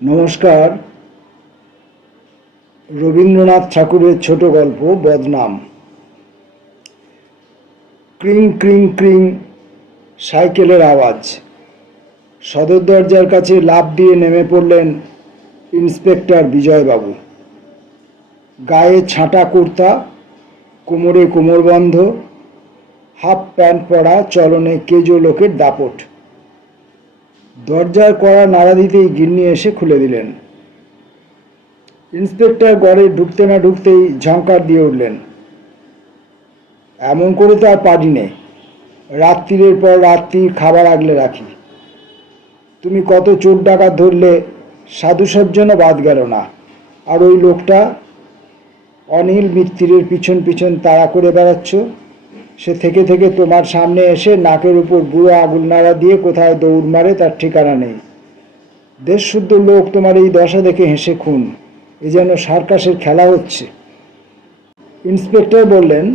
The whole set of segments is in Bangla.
নমস্কার। রবীন্দ্রনাথ ঠাকুরের ছোট গল্প বদনাম। ক্রিং ক্রিং ক্রিং সাইকেলের আওয়াজ। সদর দরজার কাছে লাফ দিয়ে নেমে পড়লেন ইন্সপেক্টর বিজয়বাবু। গায়ে ছাঁটা কুর্তা, কোমরে কোমরবন্ধ, হাফ প্যান্ট পরা, চলনে কেজো লোকের দাপট। দরজার কড়া নাড়া দিতেই গিন্নি এসে খুলে দিলেন। ইন্সপেক্টর ঘরে ঢুকতে না ঢুকতেই ঝঙ্কার দিয়ে উঠলেন, এমন করে তো আর পারি নে। রাত্রির পর রাত্রি খাবার আগলে রাখি। তুমি কত চোর ডাকাত ধরলে, সাধু সজ্জনও বাদ গেল না। আর ওই লোকটা অনিল মিত্তিরের পিছন পিছন তাড়া করে বেড়াচ্ছ। সে থেকে থেকে তোমার সামনে এসে নাকের উপর বুড়ো আগুন নাড়া দিয়ে কোথায় দৌড় মারে তার ঠিকানা নেই। দেশশুদ্ধ লোক তোমার এই দশা দেখে হেসে খুন। এ যেন সার্কাসের খেলা হচ্ছে। ইন্সপেক্টর বললেন,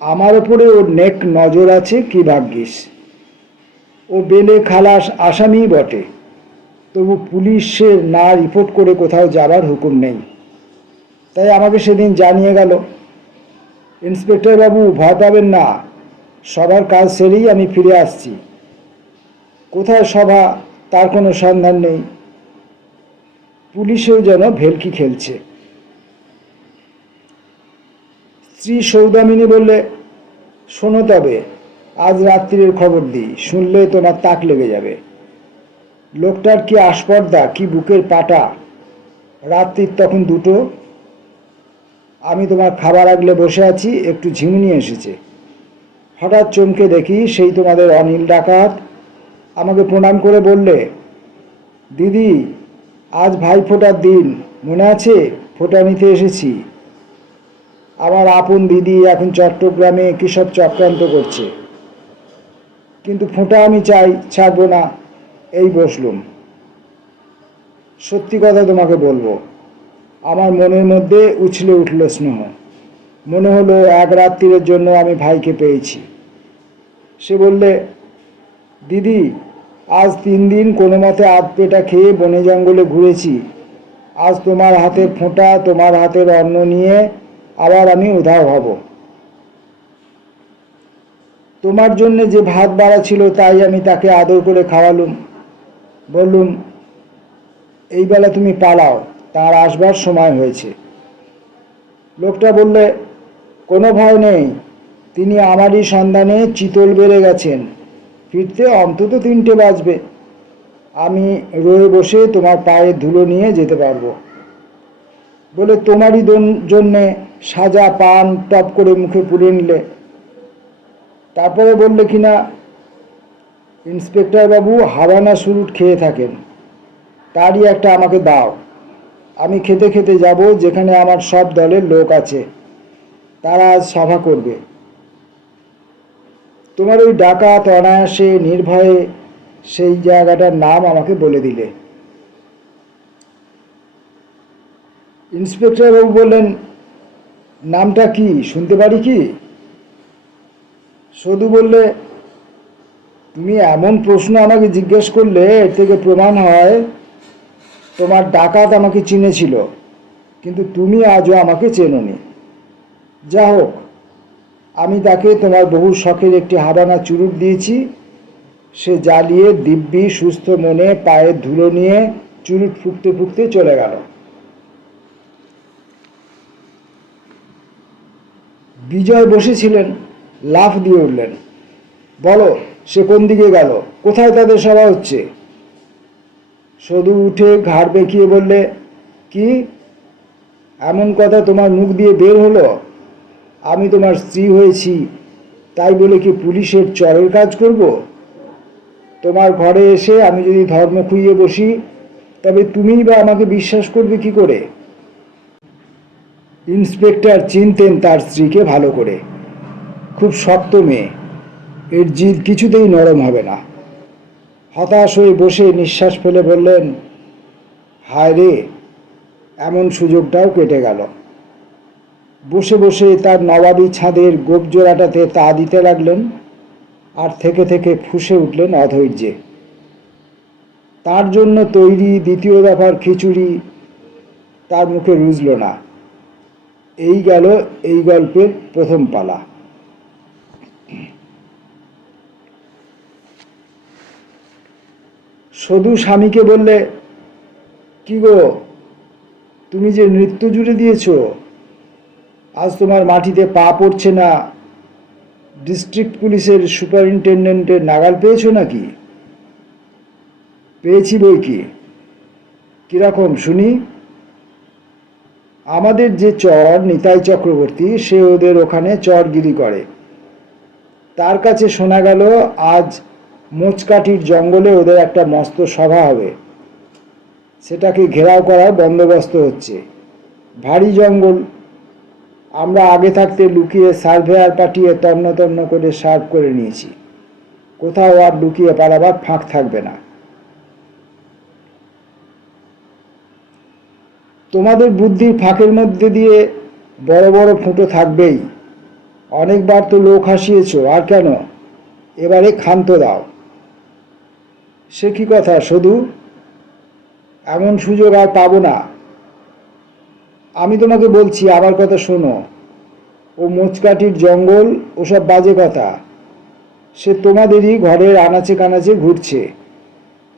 আমার ওপরে ওর নেক নজর আছে কি ভাগ্যিস। ও বেলে খালাস আসামি বটে, তবু পুলিশের না রিপোর্ট করে কোথাও যাবার হুকুম নেই। তাই আমাকে সেদিন জানিয়ে গেল। ইন্সপেক্টর বাবু, ভয় পাবেন না, সবার কাজ সেরেই আমি ফিরে আসছি। কোথায় সভা তার কোনো সন্ধান নেই। পুলিশেও যেন ভেলকি খেলছে। স্ত্রী সৌদামিনী বললে, শোনো তবে, আজ রাত্রির খবর দিই, শুনলে তোমার তাক লেগে যাবে। লোকটার কি আস্পর্ধা, কি বুকের পাটা। রাত্রির তখন 2টো। আমি তোমার খাবার আগলে বসে আছি, একটু ঝিমুনি এসেছে। হঠাৎ চমকে দেখি সেই তোমাদের অনিল ডাকাত। আমাকে প্রণাম করে বললে, দিদি, আজ ভাই ফোঁটার দিন, মনে আছে? ফোঁটা নিতে এসেছি। আমার আপন দিদি এখন চট্টগ্রামে কী সব চক্রান্ত করছে, কিন্তু ফোঁটা আমি চাই, ছাড়বো না। এই বসলুম। সত্যি কথা তোমাকে বলবো, আমার মনের মধ্যে উছলে উঠল স্নেহ। মনে হলো এক রাত্রির জন্য আমি ভাইকে পেয়েছি। সে বললে, দিদি, আজ 3 দিন কোনো মতে আধ পেটা খেয়ে বনে জঙ্গলে ঘুরেছি। আজ তোমার হাতের ফোঁটা, তোমার হাতের অন্ন নিয়ে আবার আমি উধাও হব। তোমার জন্যে যে ভাত বাড়া ছিল তাই আমি তাকে আদর করে খাওয়ালুম। বললুম, এই বেলা তুমি পালাও, তার আসবার সময় হয়েছে। লোকটা বললে, কোনো ভয় নেই, তিনি আমারই সন্ধানে চিতল বেড়ে গেছেন। ফিরতে অন্তত 3টে বাজবে। আমি রয়ে বসে তোমার পায়ে ধুলো নিয়ে যেতে পারবো। বলে তোমারই জন্যে সাজা পান টপ করে মুখে পুড়ে নিলে। তারপরে বললে কিনা, ইন্সপেক্টর বাবু হাবানা সুরুট খেয়ে থাকেন, তারই একটা আমাকে দাও। আমি খেতে খেতে যাব যেখানে আমার সব দলের লোক আছে, তারা আজ সভা করবে। তোমার ওই ডাকাত অনায়াসে নির্ভয়ে সেই জায়গাটার নাম আমাকে বলে দিলে। ইন্সপেক্টর বাবু বললেন, নামটা কি, শুনতে পারি কি? সদু বললে, তুমি এমন প্রশ্ন আমাকে জিজ্ঞেস করলে, এর থেকে প্রমাণ হয় তোমার ডাকাত আমাকে চিনেছিল, কিন্তু তুমি আজও আমাকে চেনোনি। যা হোক, আমি তাকে তোমার বহু শখের একটি হাবানা চুরুট দিয়েছি। সে জ্বালিয়ে দিব্যি সুস্থ মনে পায়ের ধুলো নিয়ে চুরুট ফুঁকতে ফুঁকতে চলে গেল। বিজয় বসেছিলেন, লাফ দিয়ে উঠলেন, বলো, সে কোন দিকে গেল? কোথায় তাদের সভা হচ্ছে? সদু উঠে ঘাড় বেঁকিয়ে বললে, কি এমন কথা তোমার মুখ দিয়ে বের হলো? আমি তোমার স্ত্রী হয়েছি, তাই বলে কি পুলিশের চরের কাজ করব? তোমার ঘরে এসে আমি যদি ধর্ম খুইয়ে বসি, তবে তুমিই বা আমাকে বিশ্বাস করবে কি করে? ইন্সপেক্টর চিনতেন তার স্ত্রীকে ভালো করে। খুব শক্ত মেয়ে, এর জিদ কিছুতেই নরম হবে না। হতাশ হয়ে বসে নিঃশ্বাস ফেলে বললেন, হায় রে, এমন সুযোগটাও কেটে গেল। বসে বসে তার নবাবী ছাদের গোপজোড়াটাতে তা দিতে লাগলেন, আর থেকে থেকে ফুঁসে উঠলেন অধৈর্যে। তার জন্য তৈরি দ্বিতীয় দফার খিচুড়ি তার মুখে রুজল না। এই গেল এই গল্পের প্রথম পালা। সধু স্বামীকে বললে, কি গো, তুমি যে নৃত্য জুড়ে দিয়েছ, আজ তোমার মাটিতে পা পড়ছে না। ডিস্ট্রিক্ট পুলিশের সুপারিনটেন্ডেন্টের নাগাল পেয়েছো নাকি? পেয়েছি বই কি। কিরকম শুনি? আমাদের যে চর নিতাই চক্রবর্তী, সে ওদের ওখানে চরগিরি করে। তার কাছে শোনা গেল আজ মোচকাঠির জঙ্গলে ওদের একটা মস্ত সভা হবে। সেটাকে ঘেরাও করার বন্দোবস্ত হচ্ছে। ভারী জঙ্গল। আমরা আগে থাকতে লুকিয়ে সার্ভেয়ার পাঠিয়ে তন্ন তন্ন করে সার্ভ করে নিয়েছি। কোথাও আর লুকিয়ে পালাবার ফাঁক থাকবে না। তোমাদের বুদ্ধির ফাঁকের মধ্যে দিয়ে বড় বড় ফুটো থাকবেই। অনেকবার তো লোক হাসিয়েছ, আর কেন? এবারে ক্ষান্ত দাও। সে কি কথা সধু, এমন সুযোগ আর পাবো না। আমি তোমাকে বলছি, আমার কথা শোনো। ও মোচকাঠির জঙ্গল, ওসব বাজে কথা। সে তোমাদেরই ঘরের আনাচে কানাচে ঘুরছে।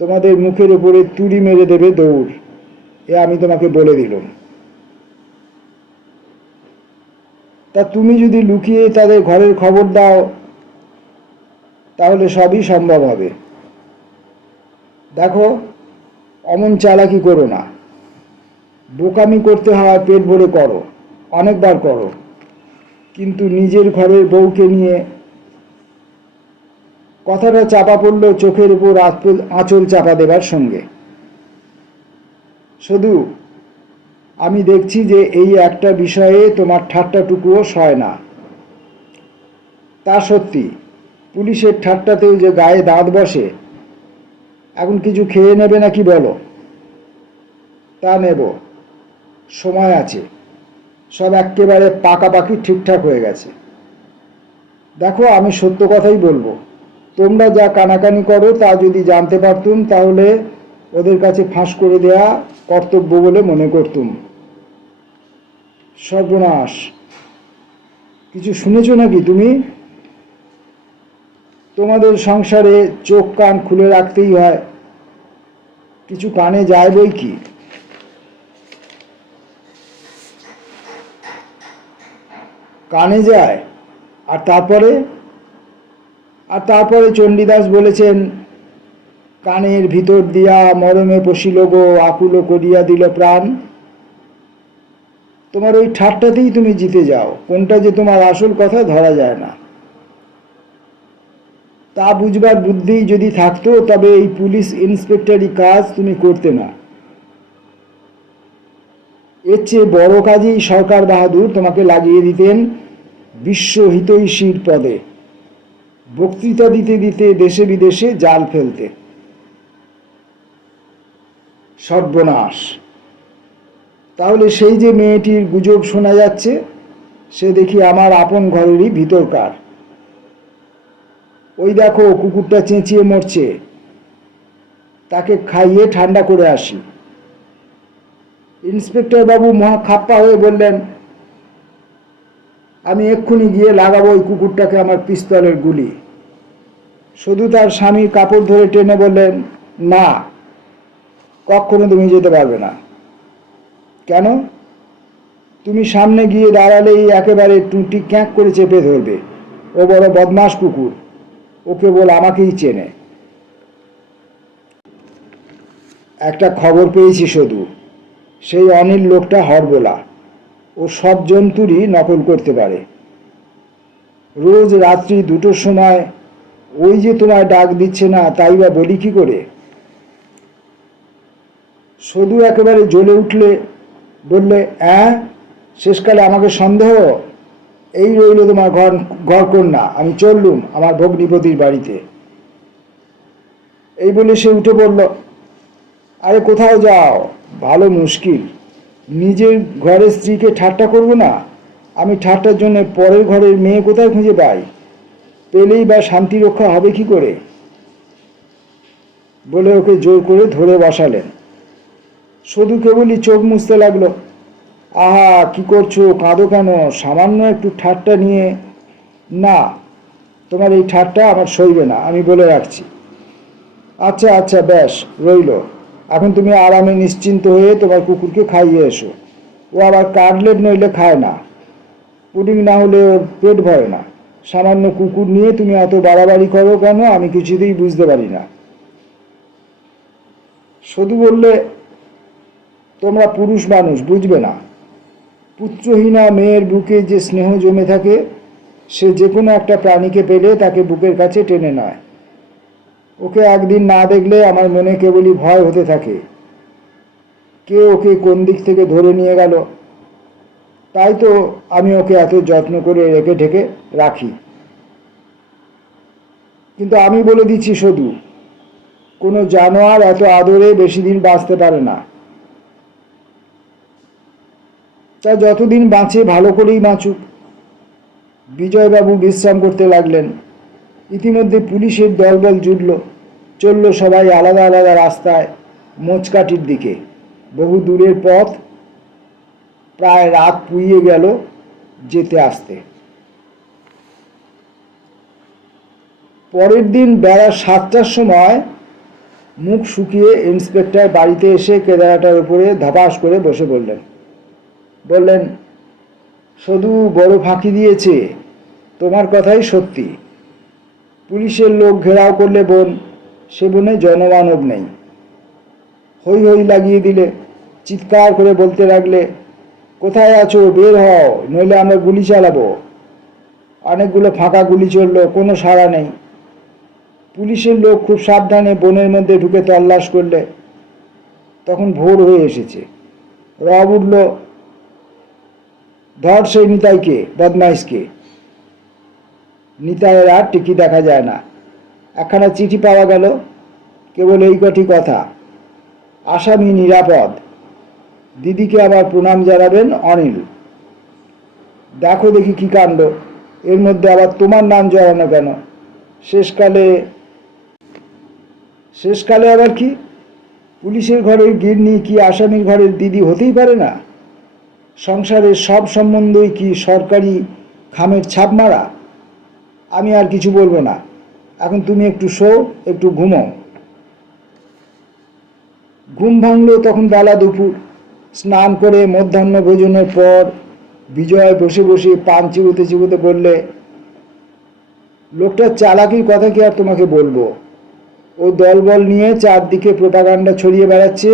তোমাদের মুখের উপরে তুড়ি মেরে দেবে দৌড়, এ আমি তোমাকে বলে দিলাম। তা তুমি যদি লুকিয়ে তাদের ঘরের খবর দাও, তাহলে সবই সম্ভব হবে। দেখো, অমন চালাকি করো না। বোকামি করতে হয় পেট ভরে করো, অনেকবার করো, কিন্তু নিজের ঘরের বউকে নিয়ে। কথাটা চাপা পড়ল চোখের উপর আঁচল চাপা দেবার সঙ্গে। শুধু আমি দেখছি যে এই একটা বিষয়ে তোমার ঠাট্টাটুকুও সয় না। তা সত্যি, পুলিশের ঠাট্টাতেও যে গায়ে দাঁত বসে। এখন কিছু খেয়ে নেবে নাকি বলো? তা নেব, সময় আছে। সব একেবারে পাকাপাকি ঠিকঠাক হয়ে গেছে। দেখো, আমি সত্য কথাই বলবো। তোমরা যা কানাকানি করো তা যদি জানতে পারতুম, তাহলে ওদের কাছে ফাঁস করে দেয়া কর্তব্য বলে মনে করতুম। সর্বনাশ! কিছু শুনেছ নাকি তুমি? তোমাদের সংসারে চোখ কান খুলে রাখতেই হয়, কিছু কানে যায় বই কি। কানে যায়, আর তারপরে চণ্ডীদাস বলেছেন, কানের ভিতর দিয়া মরমে পশিল গো, আকুল করিয়া দিল প্রাণ। তোমার ওই ঠাট্টাতেই তুমি জিতে যাও। কোনটা যে তোমার আসল কথা ধরা যায় না। তা বুঝবার বুদ্ধি যদি থাকতো, তবে এই পুলিশ ইন্সপেক্টরি কাজ তুমি করতে না। এর চেয়ে বড় কাজেই সরকার বাহাদুর তোমাকে লাগিয়ে দিতেন বিশ্বহিতৈষীর পদে, বক্তৃতা দিতে দিতে দেশে বিদেশে জাল ফেলতে। সর্বনাশ! তাহলে সেই যে মেয়েটির গুজব শোনা যাচ্ছে, সে দেখি আমার আপন ঘরেরই ভিতরকার। ওই দেখো, কুকুরটা চেঁচিয়ে মরছে। তাকে খাইয়ে ঠান্ডা করে আসি। ইন্সপেক্টর বাবু মহা খাপ্পা হয়ে বললেন, আমি এক্ষুনি গিয়ে লাগাবো ওই কুকুরটাকে আমার পিস্তলের গুলি। শুধু তার স্বামীর কাপড় ধরে টেনে বললেন, না, কখনো তুমি যেতে পারবে না। কেন? তুমি সামনে গিয়ে দাঁড়ালেই একেবারে টুটি ক্যাঁক করে চেপে ধরবে। ও বড় বদমাস কুকুর, ও কেবল আমাকেই চেনে। একটা খবর পেয়েছি শুধু, সেই অনিল লোকটা হরবোলা। ও সব জন্তুরই নকল করতে পারে। রোজ রাত্রি 2টোর সময় ওই যে তোমায় ডাক দিচ্ছে না, তাই বা বলি কি করে? শুধু একেবারে জ্বলে উঠলে, বললে, শেষকালে আমাকে সন্দেহ? এই রইল তোমার ঘর কন্যা। আমি চললুম আমার ভগ্নিপতির বাড়িতে। এই বলে সে উঠে পড়ল। আরে কোথাও যাও? ভালো মুশকিল। নিজের ঘরের স্ত্রীকে ঠাট্টা করব না? আমি ঠাট্টার জন্য পরের ঘরের মেয়ে কোথায় খুঁজে পাই? পেলেই বা শান্তি রক্ষা হবে কি করে? বলে ওকে জোর করে ধরে বসালেন। শুধু কেবলই চোখ মুছতে লাগলো। আহা, কি করছো, কাঁদো কেন? সামান্য একটু ঠাট্টা নিয়ে। না, তোমার এই ঠাট্টা আমার সইবে না, আমি বলে রাখছি। আচ্ছা আচ্ছা, বেশ, রইল। এখন তুমি আরামে নিশ্চিন্ত হয়ে তোমার কুকুরকে খাইয়ে এসো। ও আবার কাটলেট নইলে খায় না, পুডিং না হলে ওর পেট ভরে না। সামান্য কুকুর নিয়ে তুমি এত বাড়াবাড়ি করো কেন, আমি কিছুতেই বুঝতে পারি না। শুধু বললে, তোমরা পুরুষ মানুষ, বুঝবে না। পুত্রহীনা মেয়ের বুকে যে স্নেহ জমে থাকে, সে যে কোনো একটা প্রাণীকে পেলে তাকে বুকের কাছে টেনে নেয়। ওকে একদিন না দেখলে আমার মনে কেবলই ভয় হতে থাকে, কে ওকে কোন দিক থেকে ধরে নিয়ে গেল। তাই তো আমি ওকে এত যত্ন করে রেখে ঢেকে রাখি। কিন্তু আমি বলে দিচ্ছি শুধু, কোনো জানোয়ার এত আদরে বেশি দিন বাঁচতে পারে না। তা যতদিন বাঁচে ভালো করেই বাঁচুক। বিজয়বাবু বিশ্রাম করতে লাগলেন। ইতিমধ্যে পুলিশের দলবল জুটল। চলল সবাই আলাদা আলাদা রাস্তায় মোচকাটির দিকে। বহু দূরের পথ, প্রায় রাত পুইয়ে গেল যেতে আসতে। পরের দিন বেলা 7টার সময় মুখ শুকিয়ে ইন্সপেক্টর বাড়িতে এসে কেদারাটার উপরে ধপাস করে বসে বললেন, শুধু বড় ফাঁকি দিয়েছে, তোমার কথাই সত্যি। পুলিশের লোক ঘেরাও করলে বন, সে বনে জনমানব নেই। হই হই লাগিয়ে দিলে, চিৎকার করে বলতে লাগলে, কোথায় আছো, বের হও, নইলে আমরা গুলি চালাবো। অনেকগুলো ফাঁকা গুলি চলল, কোনো সাড়া নেই। পুলিশের লোক খুব সাবধানে বনের মধ্যে ঢুকে তল্লাশ করলে। তখন ভোর হয়ে এসেছে। রব উঠল, ধর সেই নিতাইকে, বদমাইশকে। নিতাইয়ের আর টিকি দেখা যায় না। একখানা চিঠি পাওয়া গেল, কেবল এই কটি কথা, আসামি নিরাপদ, দিদিকে আবার প্রণাম জানাবেন অনিল। দেখো দেখি কি কাণ্ড, এর মধ্যে আবার তোমার নাম জড়ানো কেন? শেষকালে আবার কি? পুলিশের ঘরের গিন্নি কি আসামির ঘরের দিদি হতেই পারে না? সংসারের সব সম্বন্ধই কি সরকারি খামের ছাপ মারা? আমি আর কিছু বলবো না, এখন তুমি একটু শো, একটু ঘুমো। ঘুম ভাঙল তখন বেলা দুপুর। স্নান করে মধ্যাহ্ন ভোজনের পর বিজয় বসে বসে পান চিবোতে চিবোতে বললে, লোকটার চালাকির কথা কি আর তোমাকে বলবো? ও দলবল নিয়ে চারদিকে প্রোপাগান্ডা ছড়িয়ে বেড়াচ্ছে।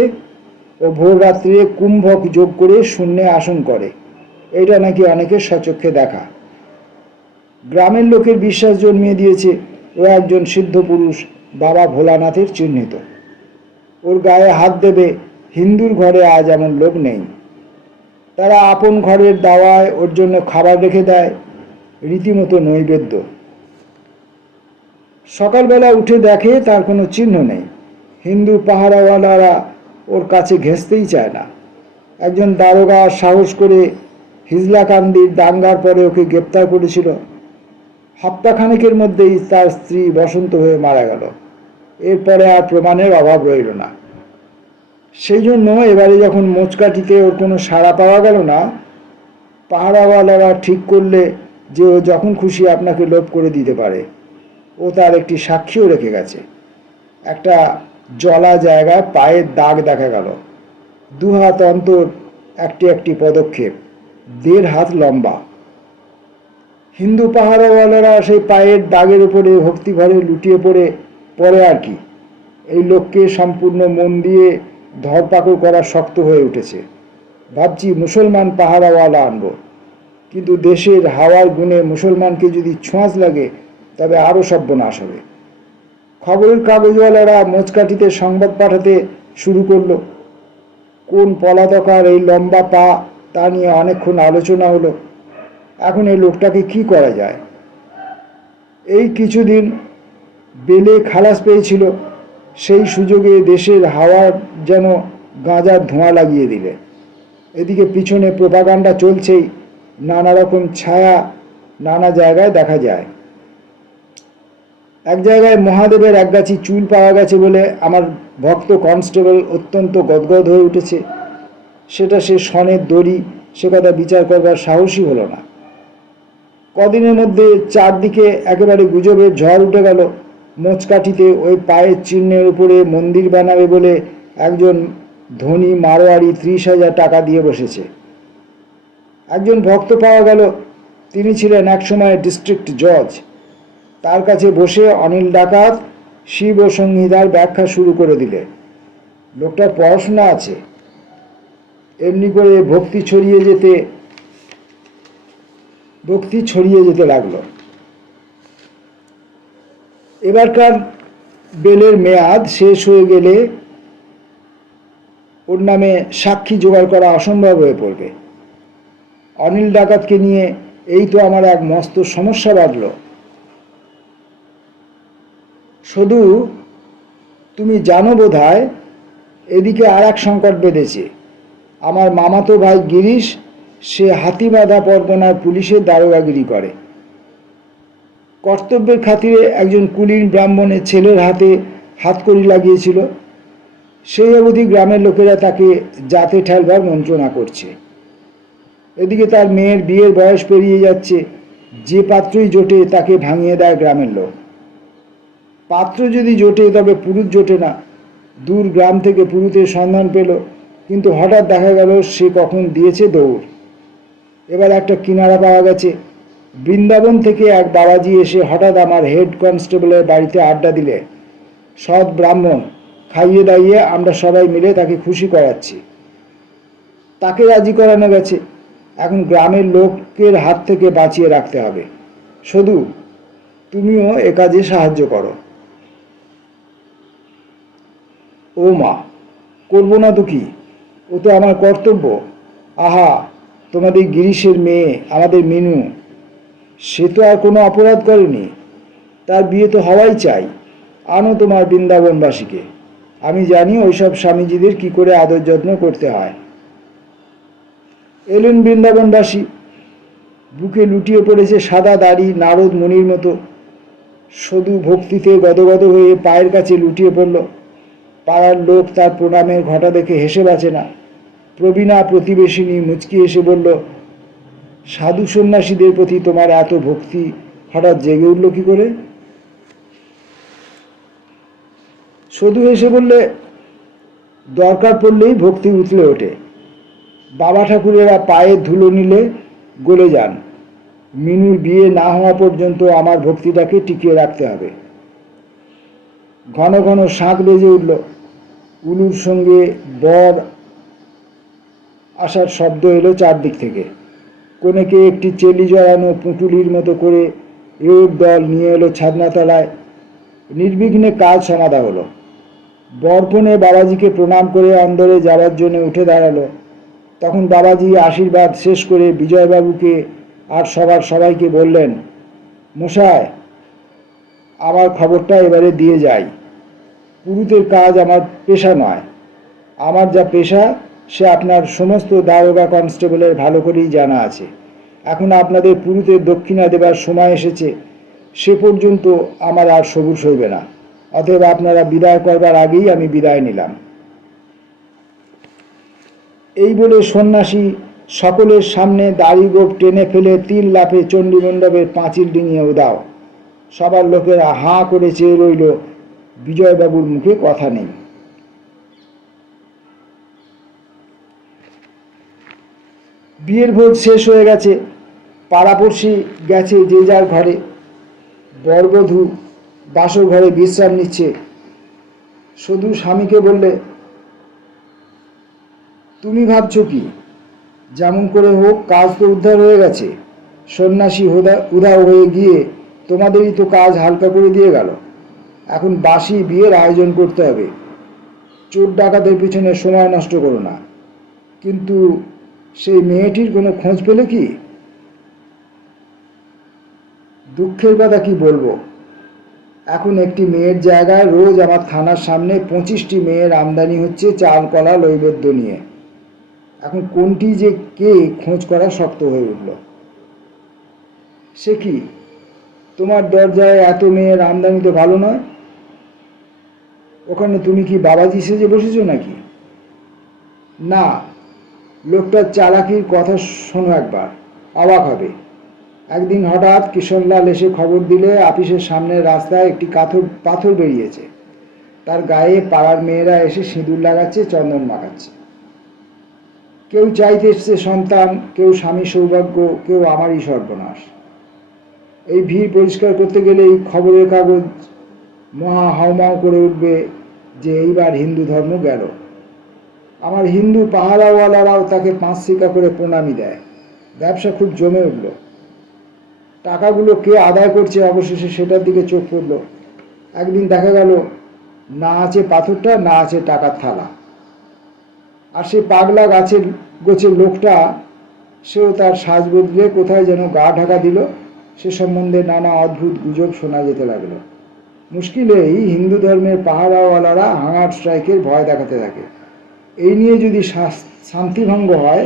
ও ভোর রাত্রে কুম্ভক যোগ করে শূন্যে আসন করে, এটা নাকি অনেকের সচক্ষে দেখা। গ্রামের লোকের বিশ্বাস জন্মিয়ে দিয়েছে ও একজন সিদ্ধ পুরুষ, বাবা ভোলানাথের চিহ্নিত। ওর গায়ে হাত দেবে হিন্দুর ঘরে আজ এমন লোক নেই। তারা আপন ঘরের দাওয়ায় ওর জন্য খাবার রেখে দেয়, রীতিমতো নৈবেদ্য। সকালবেলা উঠে দেখে তার কোনো চিহ্ন নেই। হিন্দু পাহারাওয়ালারা ওর কাছে ঘেঁষতেই চায় না। একজন দারোগা সাহস করে হিজলাকান্দির দাঙ্গার পরে ওকে গ্রেপ্তার করেছিল। সপ্তাহখানেকের মধ্যেই তার স্ত্রী বসন্ত হয়ে মারা গেল। এরপরে আর প্রমাণের অভাব রইল না। সেই জন্য এবারে যখন মোচকাটিতে ওর কোনো সাড়া পাওয়া গেল না, পাহারাওয়ালারা ঠিক করলে যে ও যখন খুশি আপনাকে লোপ করে দিতে পারে। ও তার একটি সাক্ষীও রেখে গেছে। একটা জলা জায়গায় পায়ের দাগ দেখা গেল, 2 হাত অন্তর একটি একটি পদক্ষেপ, 1.5 হাত লম্বা। হিন্দু পাহারাওয়ালারা সেই পায়ের দাগের উপরে ভক্তিভরে লুটিয়ে পড়ে আর কি। এই লোককে সম্পূর্ণ মন দিয়ে ধরপাকড় করা শক্ত হয়ে উঠেছে। ভাবছি মুসলমান পাহারাওয়ালা আনবো, কিন্তু দেশের হাওয়ার গুণে মুসলমানকে যদি ছোঁয়াচ লাগে তবে আরও সর্বনাশ হবে। খবরের কাগজওয়ালারা মোচকাটিতে সংবাদ পাঠাতে শুরু করলো। কোন পলাতকার এই লম্বা পা, তা নিয়ে অনেকক্ষণ আলোচনা হলো। এখন এই লোকটাকে কি করা যায়? এই কিছুদিন বেলে খালাস পেয়েছিল, সেই সুযোগে দেশের হাওয়ার যেন গাঁজার ধোঁয়া লাগিয়ে দিলে। এদিকে পিছনে প্রোপাগান্ডা চলছেই, নানা রকম ছায়া নানা জায়গায় দেখা যায়। এক জায়গায় মহাদেবের একগাছি চুল পাওয়া গেছে বলে আমার ভক্ত কনস্টেবল অত্যন্ত গদগদ হয়ে উঠেছে। সেটা সে সনের দড়ি, সে কথা বিচার করবার সাহসই হলো না। কদিনের মধ্যে চারদিকে একেবারে গুজবের ঝড় উঠে গেল। মোচকাঠিতে ওই পায়ের চিহ্নের উপরে মন্দির বানাবে বলে একজন ধনী মারোয়ারি 30,000 টাকা দিয়ে বসেছে। একজন ভক্ত পাওয়া গেল, তিনি ছিলেন একসময় ডিস্ট্রিক্ট জজ। তার কাছে বসে অনিল ডাকাত শিব ও সংহিতার ব্যাখ্যা শুরু করে দিলে। লোকটার পড়াশোনা আছে। এমনি করে ভক্তি ছড়িয়ে যেতে লাগলো। এবারকার বেলের মেয়াদ শেষ হয়ে গেলে ওর নামে সাক্ষী জোগাড় করা অসম্ভব হয়ে পড়বে। অনিল ডাকাতকে নিয়ে এই তো আমার এক মস্ত সমস্যা বাঁধল। শুধু তুমি জানো বোধহয়, এদিকে আর এক সংকট বেঁধেছে। আমার মামাতো ভাই গিরিশ, সে হাতিবাঁধা পরগনার পুলিশের দারোগাগিরি করে। কর্তব্যের খাতিরে একজন কুলীন ব্রাহ্মণের ছেলের হাতে হাতকড়ি লাগিয়েছিল। সেই অবধি গ্রামের লোকেরা তাকে জাতে ঠেলবার মন্ত্রণা করছে। এদিকে তার মেয়ের বিয়ের বয়স পেরিয়ে যাচ্ছে। যে পাত্রই জোটে তাকে ভাঙিয়ে দেয় গ্রামের লোক। পাত্র যদি জোটে তবে পুরুষ জোটে না। দূর গ্রাম থেকে পুরুষের সন্ধান পেল, কিন্তু হঠাৎ দেখা গেল সে কখন দিয়েছে দৌড়। এবার একটা কিনারা পাওয়া গেছে। বৃন্দাবন থেকে এক বাবাজি এসে হঠাৎ আমার হেড কনস্টেবলের বাড়িতে আড্ডা দিলে। সৎ ব্রাহ্মণ, খাইয়ে দাইয়ে আমরা সবাই মিলে তাকে খুশি করাচ্ছি। তাকে রাজি করানো গেছে। এখন গ্রামের লোকের হাত থেকে বাঁচিয়ে রাখতে হবে। শুধু তুমিও এ কাজে সাহায্য করো। ও মা, করব না তো কি, ও তো আমার কর্তব্য। আহা, তোমাদের গিরিশের মেয়ে, আমাদের মিনু, সে তো আর কোনো অপরাধ করেনি। তার বিয়ে তো হওয়াই চাই। আনো তোমার বৃন্দাবনবাসীকে। আমি জানি ওইসব স্বামীজিদের কি করে আদর যত্ন করতে হয়। এলেন বৃন্দাবনবাসী। বুকে লুটিয়ে পড়েছে সাদা দাড়ি নারদ মুনির মতো। শুধু ভক্তিতে গদগদ হয়ে পায়ের কাছে লুটিয়ে পড়ল। পাড়ার লোক তার প্রণামের ঘটা দেখে হেসে বাঁচে না। প্রবীণা প্রতিবেশিনী মুচকি এসে বলল, সাধু সন্ন্যাসীদের প্রতি তোমার এত ভক্তি হঠাৎ জেগে উঠল কি করে? শুধু এসে বললে, দরকার পড়লেই ভক্তি উতলে ওঠে। বাবা ঠাকুরেরা পায়ের ধুলো নিলে গলে যান। মিনুর বিয়ে না হওয়া পর্যন্ত আমার ভক্তিটাকে টিকিয়ে রাখতে হবে। ঘন ঘন শাঁখ বেজে উঠল। উলুর সঙ্গে বর আসার শব্দ এলো চারদিক থেকে। কোনেকে একটি চেলি জড়ানো পুঁটুলির মতো করে এর দল নিয়ে এলো ছাদনাতলায়। নির্বিঘ্নে কাজ সমাধা হলো। বরপনে বাবাজিকে প্রণাম করে অন্দরে যাওয়ার জন্য উঠে দাঁড়ালো। তখন বাবাজি আশীর্বাদ শেষ করে বিজয়বাবুকে আর সবাইকে বললেন, মশাই, আমার খবরটা এবারে দিয়ে যাই। পুরুতের কাজ আমার পেশা নয়। আমার যা পেশা সে আপনার সমস্ত দারোগা কনস্টেবলের ভালো করেই জানা আছে। এখন আপনাদের পুরুতের দক্ষিণা দেবার সময় এসেছে। সে পর্যন্ত আমার আর সবুর সইবে না। অতএব আপনারা বিদায় করবার আগেই আমি বিদায় নিলাম। এই বলে সন্ন্যাসী সকলের সামনে দাড়ি গোঁফ টেনে ফেলে 3 লাফে চণ্ডীমণ্ডপের পাঁচিল ডিঙিয়ে উধাও। সবার লোকেরা হাঁ করে চেয়ে রইল। বিজয়বাবুর মুখে কথা নেই। বিয়ের ভোজ শেষ হয়ে গেছে। পাড়াপড়শি গেছে যে যার ঘরে। বরবধূ বাসর ঘরে বিশ্রাম নিচ্ছে। শুধু স্বামীকে বললে, তুমি ভাবছো কি? যেমন করে হোক কাজ তো উদ্ধার হয়ে গেছে। সন্ন্যাসী উধাও হয়ে গিয়ে তোমাদেরই তো কাজ হালকা করে দিয়ে গেল। এখন বাসি বিয়ের আয়োজন করতে হবে। চোর ডাকাতের পিছনে সময় নষ্ট করো না। কিন্তু সেই মেয়েটির কোনো খোঁজ পেলে কি? দুঃখের কথা কি বলবো, এখন একটি মেয়ের জায়গায় রোজ আমার থানার সামনে 25টি মেয়ের আমদানি হচ্ছে চাল কলা নৈবেদ্য নিয়ে। এখন কোনটি যে কে খোঁজ করা শক্ত হয়ে উঠল। সে কি, তোমার দরজায় এত মেয়ের আমদানি তো ভালো নয়। ওখানে তুমি কি বাবাজি সেজে বসেছো নাকি? না, লোকটার চালাকির কথা শোনো একবার, অবাক হবে। একদিন হঠাৎ কিশোরলাল এসে খবর দিলে আপিসের সামনের রাস্তায় একটি পাথর বেরিয়েছে। তার গায়ে পাড়ার মেয়েরা এসে সিঁদুর লাগাচ্ছে, চন্দন মাখাচ্ছে। কেউ চাইতেছে সন্তান, কেউ স্বামী সৌভাগ্য, কেউ আমারই সর্বনাশ। এই ভিড় পরিষ্কার করতে গেলে এই খবরের কাগজ মহা হাউমাউ করে উঠবে যে এইবার হিন্দু ধর্ম গেল। আমার হিন্দু পাহারাওয়ালারাও তাকে পাঁচ শিকা করে প্রণামী দেয়। ব্যবসা খুব জমে উঠল। টাকাগুলো কে আদায় করছে অবশেষে সেটার দিকে চোখ পড়ল। একদিন দেখা গেল না আছে পাথরটা, না আছে টাকার থালা। আর সেই পাগলা গোছের লোকটা, সেও তার সাজ বদলে কোথায় যেন গা ঢাকা দিল। সে সম্বন্ধে নানা অদ্ভুত গুজব শোনা যেতে লাগলো। মুশকিল এই, হিন্দু ধর্মের পাহারাওয়ালারা হাঙার স্ট্রাইকের ভয় দেখাতে থাকে। এই নিয়ে যদি শান্তিভঙ্গ হয়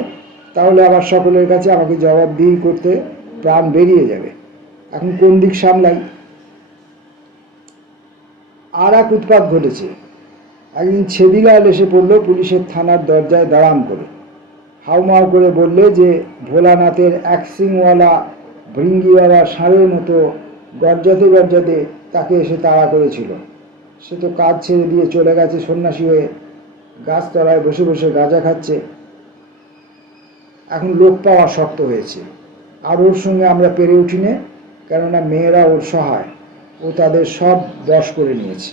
তাহলে আবার সকলের কাছে আমাকে জবাবদিহি করতে প্রাণ বেরিয়ে যাবে। এখন কোন দিক সামলাই? আর এক উৎপাত ঘটেছে। একদিন ছেদিলাল এসে পড়ল পুলিশের থানার দরজায় দাঁড়াম করে। হাউমাউ করে বললে যে ভোলানাথের এক সিংওয়ালা ভৃঙ্গিওয়ালা ষাঁড়ের মতো গর্জাতে গর্জাতে তাকে এসে তাড়া করেছিল। সে তো কাজ ছেড়ে দিয়ে চলে গেছে সন্ন্যাসী হয়ে, গাছতলায় বসে বসে গাঁজা খাচ্ছে। এখন লোক পাওয়া শক্ত হয়েছে। আর ওর সঙ্গে আমরা পেরে উঠিনে, কেননা মেয়েরা ওর সহায়। ও তাদের সব বশ করে নিয়েছে।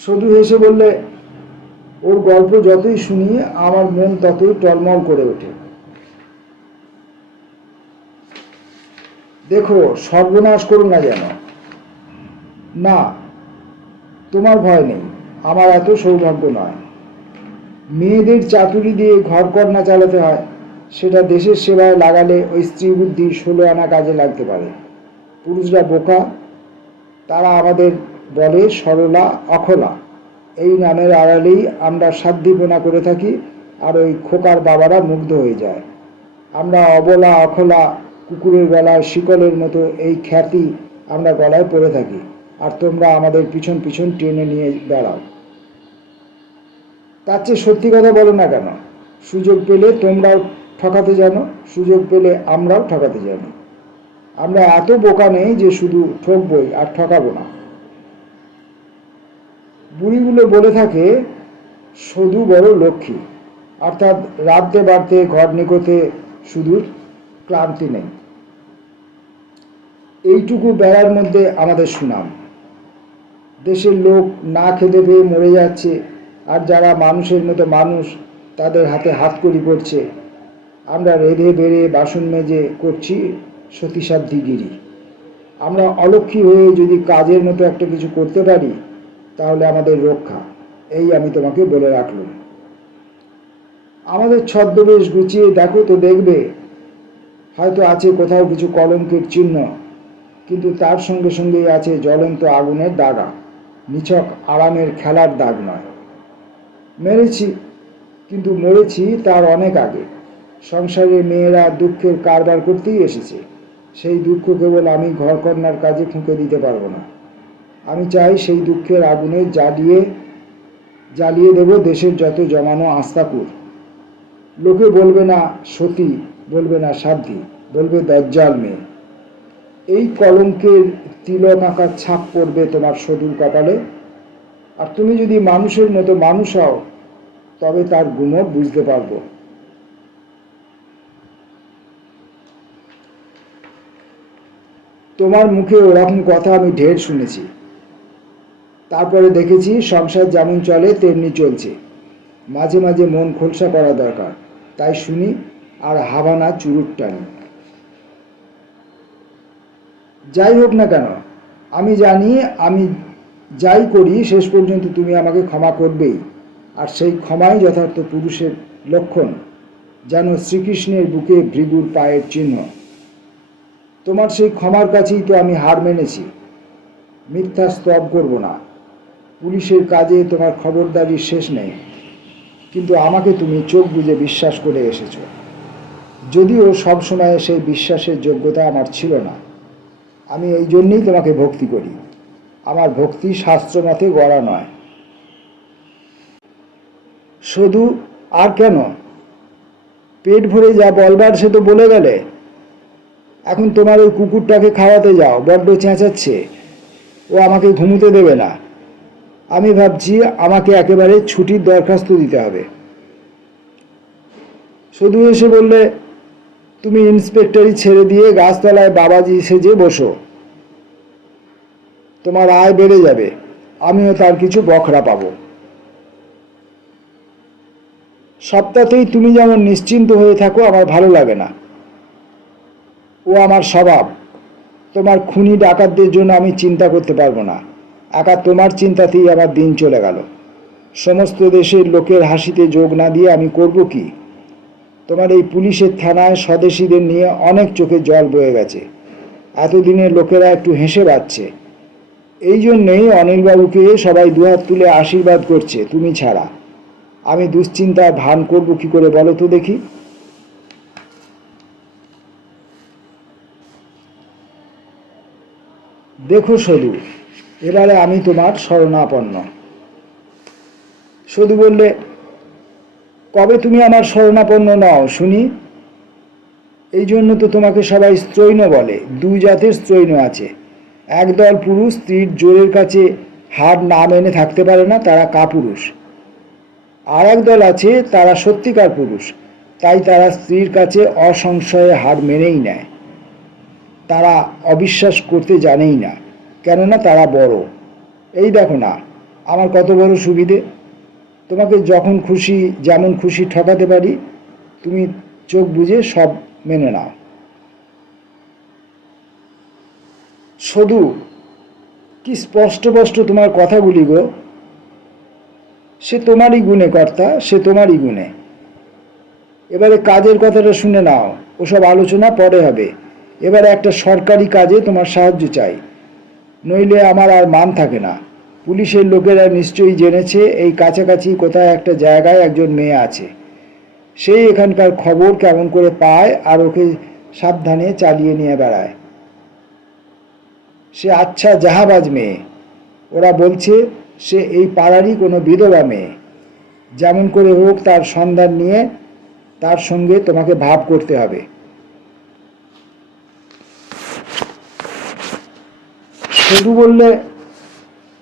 শুধু হেসে বললে, ওর গল্প যতই শুনি আমার মন ততই টলমল করে ওঠে। দেখো, সর্বনাশ করো না যেন। না, তোমার ভয় নেই, আমার এত সৌভাগ্য নয়। মেয়েদের চাতুরি দিয়ে ঘরকন্না চালাতে হয়, সেটা দেশের সেবায় লাগালে ওই স্ত্রী বুদ্ধি 16 আনা কাজে লাগতে পারে। পুরুষরা বোকা, তারা আমাদের বলে সরলা অখলা। এই নামের আড়ালেই আমরা সাধ্যিপনা করে থাকি, আর ওই খোকার বাবারা মুগ্ধ হয়ে যায়। আমরা অবলা অখলা, কুকুরের গলায় শিকলের মতো এই খ্যাতি আমরা গলায় পরে থাকি, আর তোমরা আমাদের পিছন পিছন টেনে নিয়ে বেড়াও। তার চেয়ে সত্যি কথা বলো না কেন? সুযোগ পেলে তোমরাও ঠকাতে জানো, সুযোগ পেলে আমরাও ঠকাতে জানি। আমরা এত বোকা নেই যে শুধু ঠকবই আর ঠকাবো না। বুড়িগুলো বলে থাকে শুধু বড় লক্ষ্মী, অর্থাৎ রাঁধতে বাড়তে ঘর নিকোতে শুধু ক্লান্তি নেই। এইটুকু বেড়ার মধ্যে আমাদের সুনাম। দেশের লোক না খেতে পেয়ে মরে যাচ্ছে, আর যারা মানুষের মতো মানুষ তাদের হাতে হাতকড়ি পড়ছে। আমরা রেঁধে বেড়ে বাসন মেজে করছি সতীসাধ্যিগিরি। আমরা অলক্ষী হয়ে যদি কাজের মতো একটা কিছু করতে পারি তাহলে আমাদের রক্ষা। এই আমি তোমাকে বলে রাখলাম। আমাদের ছদ্মবেশ গুছিয়ে দেখো তো দেখবে হয়তো আছে কোথাও কিছু কলঙ্কের চিহ্ন, কিন্তু তার সঙ্গে সঙ্গেই আছে জ্বলন্ত আগুনের দাগা, নিছক আরামের খেলার দাগ নয়। মেরেছি, কিন্তু মরেছি তার অনেক আগে। সংসারে মেয়েরা দুঃখের কারবার করতেই এসেছে। সেই দুঃখ কেবল আমি ঘরকন্নার কাজে ফুঁকে দিতে পারবো না। আমি চাই সেই দুঃখের আগুনে জ্বালিয়ে দেব দেশের যত জমানো আস্তাকুর। লোকে বলবে না সতী, বলবে না সাধ্যী, বলবে দজ্জাল মেয়ে। এই কলঙ্কের তিলক আঁকার ছাপ পড়বে তোমার সদূর কপালে। আর তুমি যদি মানুষের মতো মানুষ হও তবে তার গুণও বুঝতে পারবো। তোমার মুখে ওরকম কথা আমি ঢের শুনেছি। তারপরে দেখেছি সংসার যেমন চলে তেমনি চলছে। মাঝে মাঝে মন খোলসা করা দরকার, তাই শুনি আর হাবানা চুরুট টানি। যাই হোক না কেন, আমি জানি আমি যাই করি শেষ পর্যন্ত তুমি আমাকে ক্ষমা করবেই। আর সেই ক্ষমাই যথার্থ পুরুষের লক্ষণ, যেন শ্রীকৃষ্ণের বুকে ভৃগুর পায়ের চিহ্ন। তোমার সেই ক্ষমার কাছেই তো আমি হার মেনেছি। মিথ্যা স্তব করব না। পুলিশের কাজে তোমার খবরদারির শেষ নেই, কিন্তু আমাকে তুমি চোখ বুজে বিশ্বাস করে এসেছো। যদিও সবসময় সেই বিশ্বাসের যোগ্যতা আমার ছিল না। আমি এই জন্যেই তোমাকে ভক্তি করি। আমার ভক্তি শাস্ত্রমতে গড়া নয়। শুধু আর কেন? পেট ভরে যা বলবার সে তো বলে গেলে। এখন তোমার ওই কুকুরটাকে খাওয়াতে যাও, বড্ড চেঁচাচ্ছে। ও আমাকে ঘুমোতে দেবে না। আমি ভাবছি আমাকে একেবারে ছুটির দরখাস্ত দিতে হবে। শুধু এসে বললে, তুমি ইন্সপেক্টরি ছেড়ে দিয়ে গাছতলায় বাবাজি সেজে বসো, তোমার আয় বেড়ে যাবে, আমিও তার কিছু বখরা পাবো। সপ্তাহতেই তুমি যেমন নিশ্চিন্ত হয়ে থাকো আমার ভালো লাগে না। ও আমার স্বভাব। তোমার খুনি ডাকাতদের জন্য আমি চিন্তা করতে পারবো না। একা তোমার চিন্তাতেই আমার দিন চলে গেল। সমস্ত দেশের লোকের হাসিতে যোগ না দিয়ে আমি করব কি? তোমার এই পুলিশের থানায় স্বদেশীদের নিয়ে অনেক চোখে জল বয়ে গেছে। এতদিনের লোকেরা একটু হেসে বাঁচছে। এই জন্যেই অনিলবাবুকে সবাই দুহাত তুলে আশীর্বাদ করছে, তুমি ছাড়া। আমি দুশ্চিন্তায় ভান করব কি করে বলো তো দেখি? দেখো সধু, এবারে আমি তোমার শরণাপন্ন। সধু বললে, কবে তুমি আমার শরণাপন্ন নাও শুনি? এই জন্য তো তোমাকে সবাই স্ত্রৈণ বলে। দুই জাতের স্ত্রৈণ আছে। একদল পুরুষ স্ত্রীর জোরের কাছে হার না মেনে থাকতে পারে না, তারা কাপুরুষ। আর একদল আছে, তারা সত্যিকার পুরুষ, তাই তারা স্ত্রীর কাছে অসংশয়ে হার মেনেই নেয়। তারা অবিশ্বাস করতে জানেই না, কেননা তারা বড়। এই দেখো না আমার কত বড় সুবিধে। তোমাকে যখন খুশি যেমন খুশি ঠকাতে পারি, তুমি চোখ বুজে সব মেনে নাও। শুধু কি স্পষ্ট স্পষ্ট তোমার কথাগুলি গো। সে তোমারই গুণে কর্তা, সে তোমারই গুণে। এবারে কাজের কথাটা শুনে নাও, ওসব আলোচনা পরে হবে। এবারে একটা সরকারি কাজে তোমার সাহায্য চাই, নইলে আমার আর মান থাকে না। পুলিশের লোকেরা নিশ্চয়ই জেনেছে এই কাছাকাছি কোথায় একটা জায়গায় একজন মেয়ে আছে। সেই এখানকার খবর কেমন করে পায় আর ওকে সাবধানে চালিয়ে নিয়ে বেড়ায়। সে আচ্ছা জাহাবাজ মেয়ে। ওরা বলছে সে এই পাড়ারই কোনো বিধবা মেয়ে। যেমন করে হোক তার সন্ধান নিয়ে তার সঙ্গে তোমাকে ভাব করতে হবে। শুধু বললে,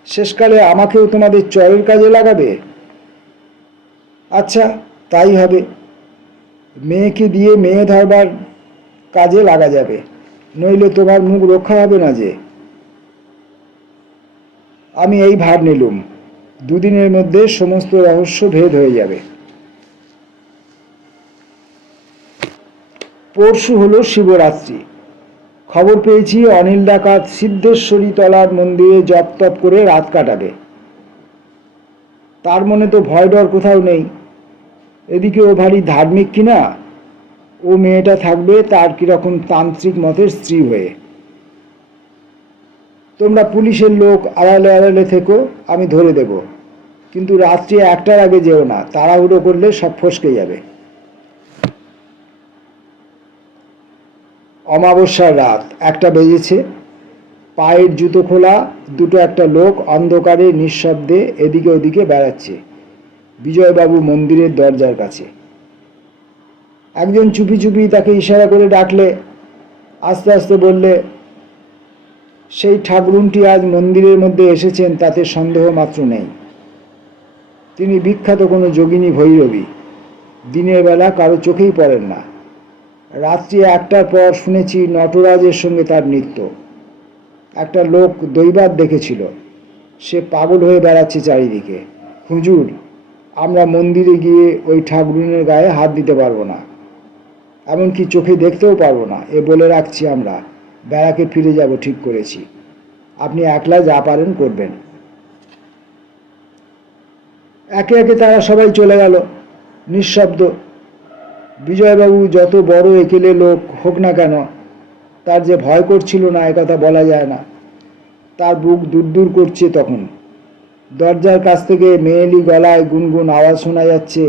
শেষকালে আমাকেও তোমাদের চরের কাজে লাগাবে? আচ্ছা তাই হবে। মেয়েকে দিয়ে মেয়ে ধরবার কাজে লাগা যাবে, নইলে তোমার মুখ রক্ষা হবে না যে। আমি এই ভার নিলুম, দুদিনের মধ্যে সমস্ত রহস্য ভেদ হয়ে যাবে। পরশু হলো শিবরাত্রি। খবর পেয়েছি অনিল ডাকাত সিদ্ধেশ্বরী তলার মন্দিরে জপ তপ করে রাত কাটাবে। তার মনে তো ভয় ডর কোথাও নেই। এদিকে ও ভারী ধার্মিক কিনা। ও মেয়েটা থাকবে তার কিরকম তান্ত্রিক মতের স্ত্রী হয়ে। তোমরা পুলিশের লোক আড়ালে আড়ালে থেকো, আমি ধরে দেব। কিন্তু রাত্রি 1টার আগে যেও না, তাড়াহুড়ো করলে সব ফসকে যাবে। অমাবস্যার রাত 1টা বেজেছে। পায়ের জুতো খোলা দুটো একটা লোক অন্ধকারে নিঃশব্দে এদিকে ওদিকে বেড়াচ্ছে বিজয়বাবু মন্দিরের দরজার কাছে। একজন চুপি চুপি তাকে ইশারা করে ডাকলে আস্তে আস্তে বললে, সেই ঠাকুরুনটি আজ মন্দিরের মধ্যে এসেছেন তাতে সন্দেহ মাত্র নেই। তিনি বিখ্যাত কোনো যোগিনী ভৈরবী। দিনের বেলা কারো চোখেই পড়েন না। রাত্রি 1টার পর শুনেছি নটরাজের সঙ্গে তার নৃত্য। একটা লোক দৈবাত দেখেছিল। সে পাগল হয়ে বেড়াচ্ছে চারিদিকে। হুজুর, আমরা মন্দিরে গিয়ে ওই ঠাকুরিনের গায়ে হাত দিতে পারবো না, এমনকি চোখে দেখতেও পারবো না। এ বলে রাখছি, আমরা ব্যারাকে ফিরে যাব ঠিক করেছি। আপনি একলা যা পারেন করবেন। একে একে তারা সবাই চলে গেল নিঃশব্দ। বিজয়বাবু যত বড় একেলে লোক হোক না কেন, তার যে ভয় করছিল না একথা বলা যায় না। তার বুক দূর করছে তখন। দরজার কাছ থেকে মেয়েলি গলায় গুনগুন আওয়াজ শোনা যাচ্ছে,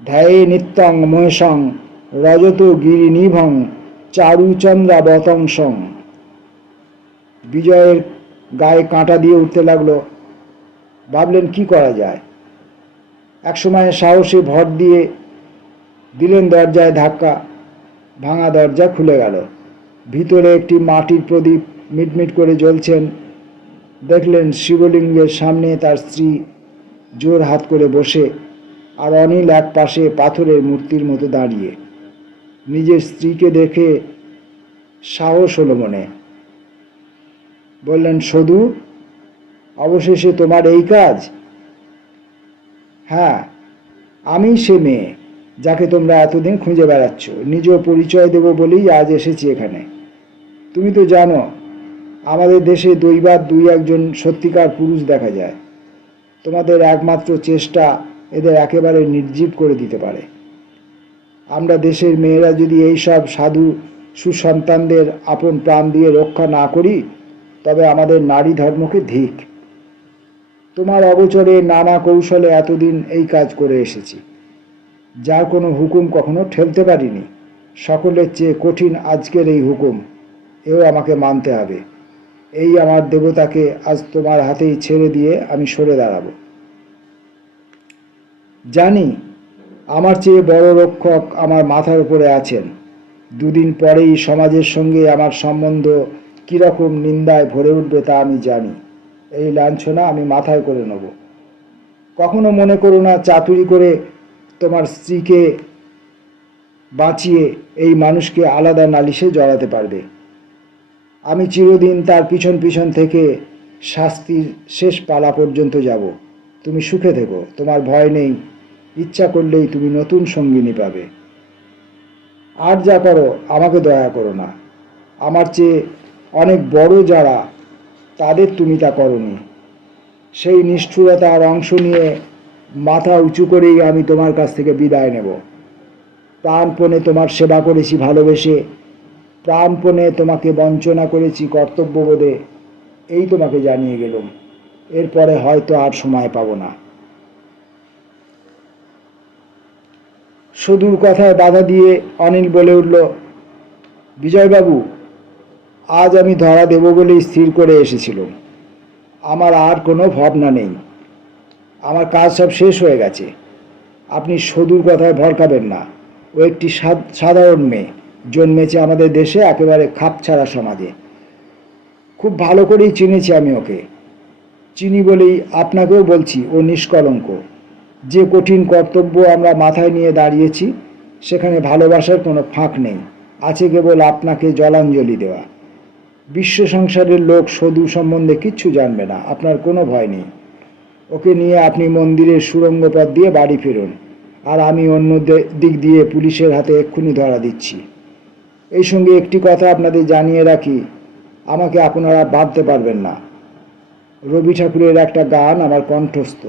ধ্যায়ে নিত্যং মহেশং রজত গিরিনিভং চারুচন্দ্রাবতংসং। বিজয়ের গায়ে কাঁটা দিয়ে উঠতে লাগলো। ভাবলেন কি করা যায়। একসময় সাহসে ভর দিয়ে দিলেন দরজায় ধাক্কা। ভাঙা দরজা খুলে গেল। ভিতরে একটি মাটির প্রদীপ মিটমিট করে জ্বলছেন। দেখলেন শিবলিঙ্গের সামনে তার স্ত্রী জোর হাত করে বসে, আর অনিল এক পাশে পাথরের মূর্তির মতো দাঁড়িয়ে। নিজের স্ত্রীকে দেখে সাহস হলো মনে। বললেন, সধু, অবশেষে তোমার এই কাজ? হ্যাঁ, আমি সে মেয়ে যাকে তোমরা এতদিন খুঁজে বেড়াচ্ছ। নিজ পরিচয় দেব বলেই আজ এসেছি এখানে। তুমি তো জানো আমাদের দেশে দৈবাত দুই একজন সত্যিকার পুরুষ দেখা যায়। তোমাদের একমাত্র চেষ্টা এদের একেবারে নির্জীব করে দিতে পারে। আমরা দেশের মেয়েরা যদি এই সব সাধু সুসন্তানদের আপন প্রাণ দিয়ে রক্ষা না করি, তবে আমাদের নারী ধর্মকে ধিক। তোমার অগোচরে নানা কৌশলে এতদিন এই কাজ করে এসেছি, যার কোনো হুকুম কখনো ঠেলতে পারিনি। সকলের চেয়ে কঠিন আজকের এই হুকুম, এও আমাকে মানতে হবে। এই আমার দেবতাকে আজ তোমার হাতেই ছেড়ে দিয়ে আমি সরে দাঁড়াবো। জানি আমার চেয়ে বড় রক্ষক আমার মাথার উপরে আছেন। দুদিন পরেই সমাজের সঙ্গে আমার সম্বন্ধ কীরকম নিন্দায় ভরে উঠবে তা আমি জানি। এই লাঞ্ছনা আমি মাথায় করে নেব। কখনো মনে করো না চাতুরি করে তোমার স্ত্রীকে বাঁচিয়ে এই মানুষকে আলাদা নালিশে জড়াতে পারবে। আমি চিরদিন তার পিছন পিছন থেকে শাস্তির শেষ পালা পর্যন্ত যাব। তুমি সুখে থেকো, তোমার ভয় নেই। ইচ্ছা করলেই তুমি নতুন সঙ্গিনী পাবে। আর যা করো আমাকে দয়া করো না। আমার চেয়ে অনেক বড় যারা, তাদের তুমি তা করনি। সেই নিষ্ঠুরতার অংশ নিয়ে মাথা উঁচু করেই আমি তোমার কাছ থেকে বিদায় নেব। প্রাণপণে তোমার সেবা করেছি ভালোবেসে, প্রাণপণে তোমাকে বঞ্চনা করেছি কর্তব্যবোধে, এই তোমাকে জানিয়ে গেলুম। এরপরে হয়তো আর সময় পাবো না। সদুর কথায় বাধা দিয়ে অনিল বলে উঠল, বিজয়বাবু, আজ আমি ধরা দেব বলেই স্থির করে এসেছিলাম। আমার আর কোনো ভাবনা নেই। আমার কাজ সব শেষ হয়ে গেছে। আপনি সদুর কথায় ভরকাবেন না। ও একটি সাধারণ মেয়ে, জন্মেছে আমাদের দেশে একেবারে খাপছাড়া সমাজে। খুব ভালো করেই চিনেছি আমি ওকে। চিনি বলেই আপনাকেও বলছি ও নিষ্কলঙ্ক। যে কঠিন কর্তব্য আমরা মাথায় নিয়ে দাঁড়িয়েছি, সেখানে ভালোবাসার কোনো ফাঁক নেই। আছে কেবল আপনাকে জলাঞ্জলি দেওয়া। বিশ্ব সংসারের লোক সদু সম্বন্ধে কিচ্ছু জানবে না। আপনার কোনো ভয় নেই। ওকে নিয়ে আপনি মন্দিরের সুড়ঙ্গ পথ দিয়ে বাড়ি ফিরুন, আর আমি অন্য দিক দিয়ে পুলিশের হাতে এক্ষুনি ধরা দিচ্ছি। এই সঙ্গে একটি কথা আপনাদের জানিয়ে রাখি, আমাকে আপনারা বাঁধতে পারবেন না। রবি ঠাকুরের একটা গান আমার কণ্ঠস্থ।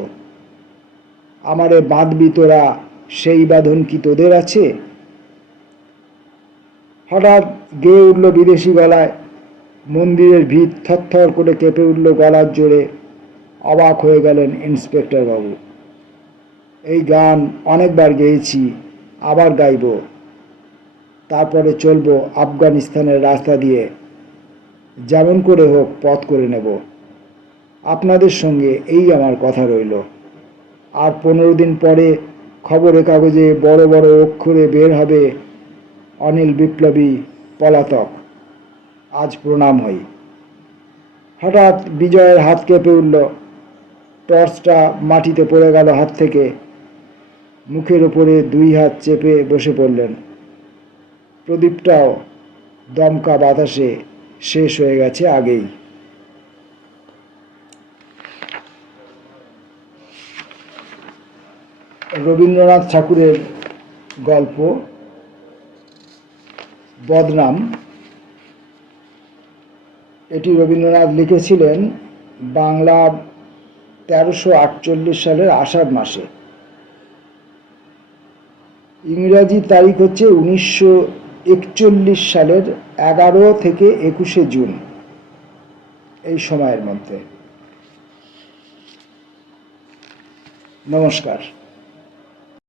আমারে বাঁধবি তোরা, সেই বাঁধন কি তোদের আছে? হঠাৎ গেয়ে উঠল বিদেশি গলায়। মন্দিরের ভিত থরথর করে কেঁপে উঠল গলার জোরে। অবাক হয়ে গেলেন ইন্সপেক্টর বাবু। এই গান অনেকবার গেয়েছি, আবার গাইব। তারপরে চলবো আফগানিস্তানের রাস্তা দিয়ে। যেমন করে হোক পথ করে নেব। আপনাদের সঙ্গে এই আমার কথা রইল। আর 15 দিন পরে খবরের কাগজে বড় বড় অক্ষরে বের হবে, অনিল বিপ্লবী পলাতক। আজ প্রণাম হই। হঠাৎ বিজয়ের হাত কেঁপে উঠল। টর্চটা মাটিতে পড়ে গেল হাত থেকে। মুখের ওপরে 2 হাত চেপে বসে পড়লেন। প্রদীপটাও দমকা বাতাসে শেষ হয়ে গেছে আগেই। রবীন্দ্রনাথ ঠাকুরের গল্প বদনাম। এটি রবীন্দ্রনাথ লিখেছিলেন বাংলা 1348 সালের আষাঢ় মাসে। ইংরাজি তারিখ হচ্ছে 1941 সালের 11 থেকে 21 জুন, এই সময়ের মধ্যে। নমস্কার।